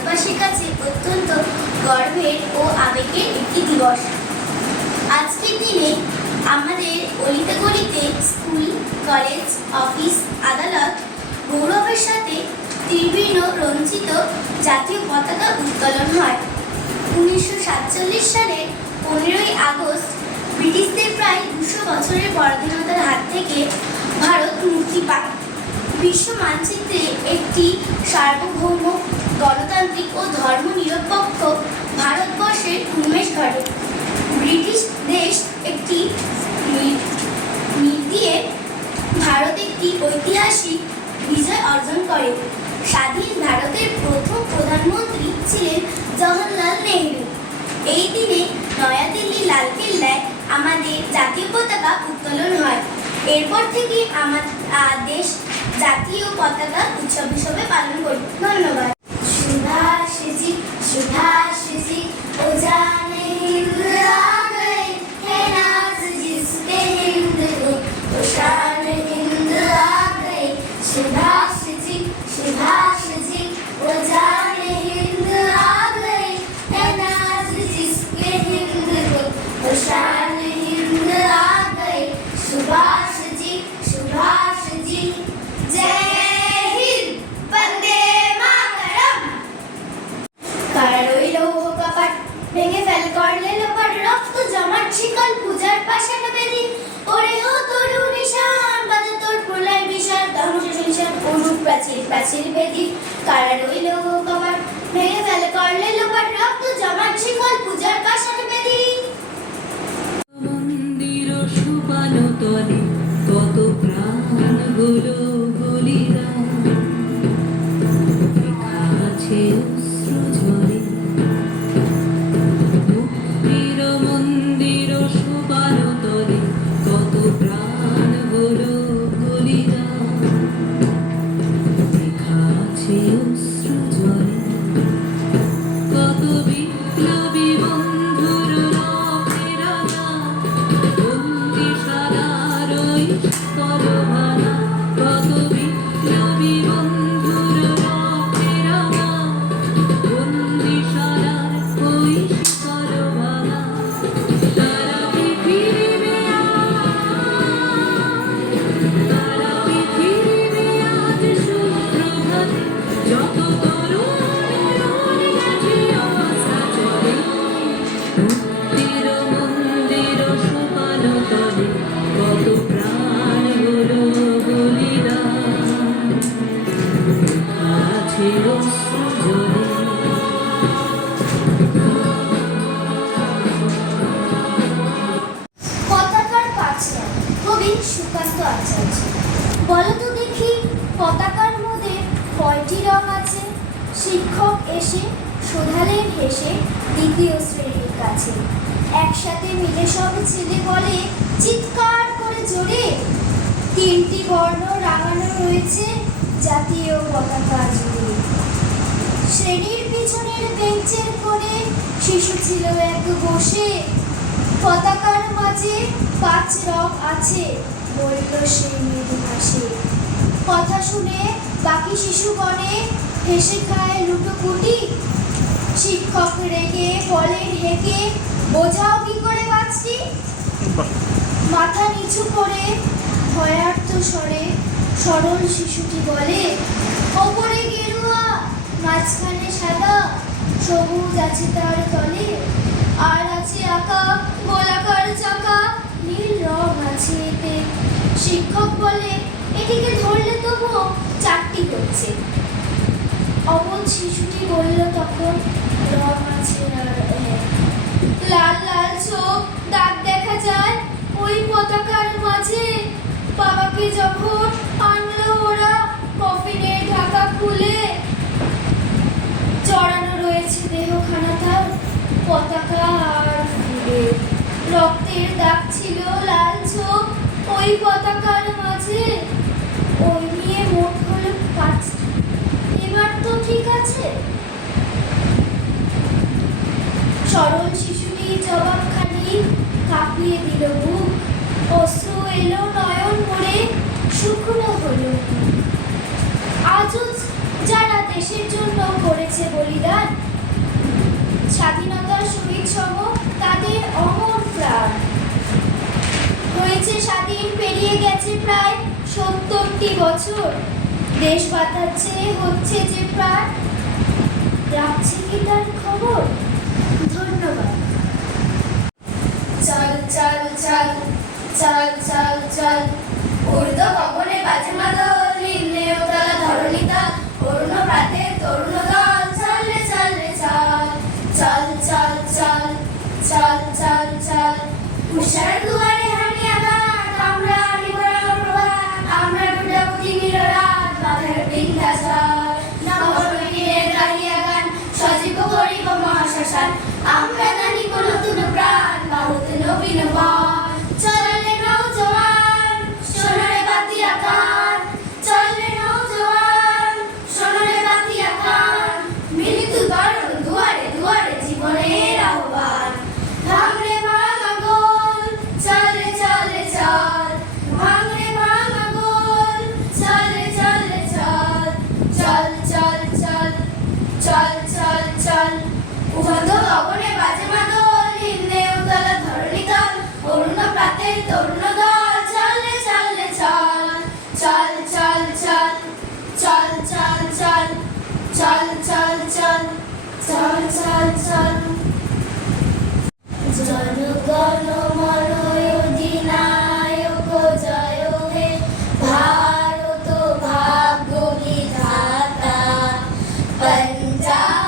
ভারতবাসীর কাছে অত্যন্ত গর্বের ও আবেগের একটি দিবস। আজকের দিনে আমাদের অলিতে গলিতে স্কুল, কলেজ, অফিস, আদালত গৌরবের সাথে ত্রিবর্ণ রঞ্জিত জাতীয় পতাকা উত্তোলন হয়। 1947 সালের 15ই আগস্ট ব্রিটিশদের প্রায় 200 বছরের পরাধীনতার হাত থেকে ভারত মুক্তি পায়। বিশ্ব মানচিত্রে একটি সার্বভৌম, গণতান্ত্রিক ও ধর্মনিরপেক্ষ ভারতবর্ষের উন্মেষ ঘটে। ব্রিটিশ দেশ একটি দিয়ে ভারত একটি ঐতিহাসিক বিজয় অর্জন করে। স্বাধীন ভারতের প্রথম প্রধানমন্ত্রী ছিলেন জওহরলাল নেহরু। এই দিনে নয়াদিল্লি লালকেল্লায় আমাদের জাতীয় পতাকা উত্তোলন হয়। এরপর থেকে আমার দেশ জাতীয় পতাকা উৎসব হিসেবে পালন করি। ধন্যবাদ। सुभाषजी सुभाषजी ओ जाने हिंद आ गए है नाज जिसके हिंद को तो शान हिंद आ गए। सुभाषजी सुभाषजी ओ जाने हिंद आ गए है नाज जिसके हिंद को तो शान हिंद आ गए। सुभाषजी सुभाषजी जय हिंद, वंदे ভেঙে ফেল করলে লোপাট রক্ত জমাট শিকল পূজার পাশান বেদি ওরে ও তরু নিশান বাজে তোর প্রলয় বিশাল ধ্বংস নিশান অনুপ প্রাচীর প্রাচীর বেদি কারা রইল কপাট ভেঙে ফেল করলে লোপাট রক্ত জমাট শিকল পূজার পাশান বেদি। মন্দির সুপানো তলে কত প্রাণ গুলো বলিদান লেখা আছে অশ্রু ঝরে। মন্দির সুপানো তলে কত প্রাণ গুলো বলিদান লেখা আছে অশ্রু ঝরে। কত বিপ্লবী বন্ধুর রক্তের বন্দিশালার ওই কলভানা। কত বিপ্লবী বন্ধুর রক্তের বন্দিশালার ওই কলভানা। তারা কি ফিরিবে তারা কি ফিরিবে আজ সুপ্রভাতে যত মন্দির সোপানো তলে কত প্রাণ হলো বলিদান আছে অশ্রু ঝরে। পতাকার পাঁচরা, কবি সুকান্ত আচার্য। বলো তো দেখি পতাকার মধ্যে কয়টি রং আছে? শিক্ষক এসে শোধালেন হেসে দ্বিতীয় শ্রেণীর কাছে। একসাথে মিলে সব ছেলে বলে চিৎকার করে জোরে, তিনটি বর্ণ রাঙানো রয়েছে জাতীয় পতাকা জুড়ে। শ্রেণীর পিছনের বেঞ্চের কোণে শিশু ছিল এক বসে, পতাকার মাঝে 5 রং আছে বলল সে মৃদু হাসে। কথা শুনে বাকি শিশুগণে হেসে খায় লুটোপুটি। শিক্ষক রেগে বলেন হেঁকে বোঝাও কি করে পাঁচটি। মাথা নিচু করে ভয়ার্থ স্বরে সরল শিশুটি বলে ওপরে গেরুয়া মাঝখানে সাদা সবুজ আছে তার তলে আর আছে আঁকা গোলাকার চাকা নীল রং আছে এতে। শিক্ষক বলে এটিকে ধরলে তবুও 4টি হচ্ছে। অবুঝ শিশুটি বলল তখন রং আছে আর লাল লাল চোখ দাগ দেখা যায় ওই পতাকার মাঝে। বাবাকে যখন আনলো ওরা কফিনের ঢাকা খুলে, জড়ানো রয়েছে দেহখানা তার পতাকা আর ফুলে। রক্তের দাগ ছিল লাল চোখ ওই পতাকার মাঝে। ওই নিয়ে মোট হলো 5টি। এবার তো ঠিক আছে? সরল শিশুটি জবাবখানি কাঁপিয়ে দিল বুক। অশ্রু এলো নয়ন ভরে, শুকনো হলো। আজও যারা দেশের জন্য করেছে বলিদান স্বাধীনতার শহীদ সম তাদের অমর প্রাণ হয়েছে স্বাধীন, পেরিয়ে গেছে প্রায় ৭০টি বছর। দেশ বাঁচাচ্ছে হচ্ছে যে প্রাণ, রাখছে কি তার খবর? ধন্যবাদ। চল চল চল চল চল চল, ঊর্ধ্ব গগনে বাজে মাদল, নিম্নে উতলা ধরণী তাল, অরুণ প্রাতে তরুণ দল, চল রে চল রে চল, চল চল চল চল চল চল। উষার দুয়ারে হানিয়া গান, আমরা নিবরণ প্রভাত, আমরা ডুডাবো দিনের রাত, বাঁধার বিন্ধ্যাচল, নবসৈনিকের গাহিয়া গান, সজীব করিব মহাশ্মশান, আমরা জানিব নতুন প্রাণ, বাহুত নবীন বল। চল রে নৌজওয়ান, শোনো রে বাতিয়া গান, চল রে নৌজওয়ান, শোনো রে বাতিয়া গান, মিলিত তরুণ দুয়ারে দুয়ারে জীবনের আহ্বান। ভাঙ রে ভাঙা গোল, চল রে চল রে চল, ভাঙ রে ভাঙা গোল, চল রে চল রে চল, চল চল চল চল চল চল। ঊর্ধ্ব গগনে বাজে মাদল, নিম্নে উতলা ধরণী তল, অরুণ প্রাতের তরুণ দল, চল রে চল রে চল, চল চল চল চল চল চল চল চল চল চল চল চল। জনগণ মন অধিনায়ক জয় হে, ভারত ভাগ্য বিধাতা, পঞ্জাব